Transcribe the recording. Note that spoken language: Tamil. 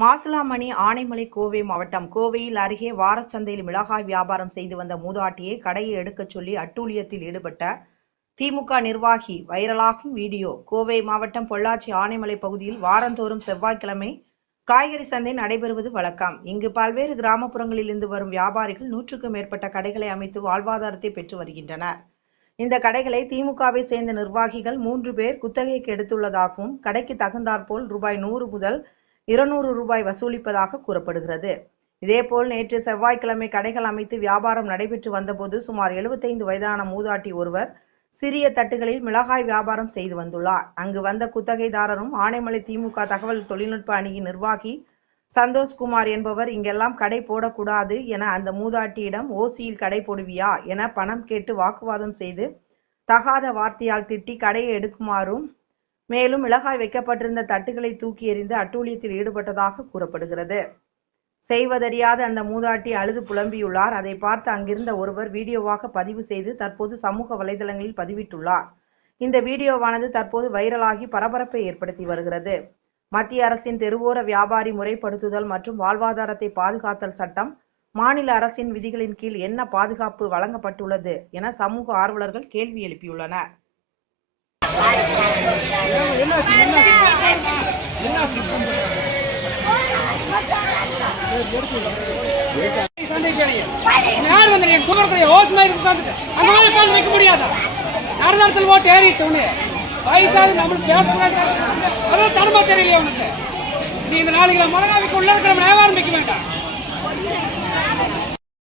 மாசிலாமணி ஆனைமலை கோவை மாவட்டம் கோவையில் அருகே வாரச்சந்தையில் மிளகாய் வியாபாரம் செய்து வந்த மூதாட்டியை கடையை எடுக்கச் சொல்லி அட்டூழியத்தில் ஈடுபட்ட திமுக நிர்வாகி வைரலாகும் வீடியோ. கோவை மாவட்டம் பொள்ளாச்சி ஆனைமலை பகுதியில் வாரந்தோறும் செவ்வாய்க்கிழமை காய்கறி சந்தை நடைபெறுவது வழக்கம். இங்கு பல்வேறு கிராமப்புறங்களில் இருந்து வரும் வியாபாரிகள் நூற்றுக்கும் மேற்பட்ட கடைகளை அமைத்து வாழ்வாதாரத்தை பெற்று வருகின்றனர். இந்த கடைகளை திமுகவை சேர்ந்த நிர்வாகிகள் மூன்று பேர் குத்தகைக்கு எடுத்துள்ளதாகவும் கடைக்கு தகுந்தாற்போல் ரூபாய் நூறு முதல் இருநூறு ரூபாய் வசூலிப்பதாக கூறப்படுகிறது. இதேபோல் நேற்று செவ்வாய்க்கிழமை கடைகள் அமைத்து வியாபாரம் நடைபெற்று வந்தபோது சுமார் 75 வயதான மூதாட்டி ஒருவர் சிறிய தட்டுகளில் மிளகாய் வியாபாரம் செய்து வந்துள்ளார். அங்கு வந்த குத்தகைதாரரும் ஆனைமலை திமுக தகவல் தொழில்நுட்ப அணியின் நிர்வாகி சந்தோஷ்குமார் என்பவர் இங்கெல்லாம் கடை போடக்கூடாது என அந்த மூதாட்டியிடம் ஓசியில் கடை போடுவியா என பணம் கேட்டு வாக்குவாதம் செய்து தகாத வார்த்தையால் திட்டி கடையை எடுக்குமாறும் மேலும் மிளகாய் வைக்கப்பட்டிருந்த தட்டுகளை தூக்கி எறிந்து அட்டூழியத்தில் ஈடுபட்டதாக கூறப்படுகிறது. செய்வதறியாத அந்த மூதாட்டி அழுது புலம்பியுள்ளார். அதை பார்த்து அங்கிருந்த ஒருவர் வீடியோவாக பதிவு செய்து தற்போது சமூக வலைதளங்களில் பதிவிட்டுள்ளார். இந்த வீடியோவானது தற்போது வைரலாகி பரபரப்பை ஏற்படுத்தி வருகிறது. மத்திய அரசின் தெருவோர வியாபாரி முறைப்படுத்துதல் மற்றும் வாழ்வாதாரத்தை பாதுகாத்தல் சட்டம் மாநில அரசின் விதிகளின் கீழ் என்ன பாதுகாப்பு வழங்கப்பட்டுள்ளது என சமூக ஆர்வலர்கள் கேள்வி எழுப்பியுள்ளனர். யார் வந்து எனக்கு சுகர் கிடையாது மாதிரி உட்காந்துட்டு அந்த மாதிரி உட்காந்து வைக்க முடியாதா? நடனத்தில் ஓட்டு ஏறிட்டு உனு. வயசாது நம்மளுக்கு பேசக்கூடாது அதான் தெரியலையே உனக்கு? நீ இந்த நாளைக்கு மிளகா உள்ள இருக்கிற வியாபாரம்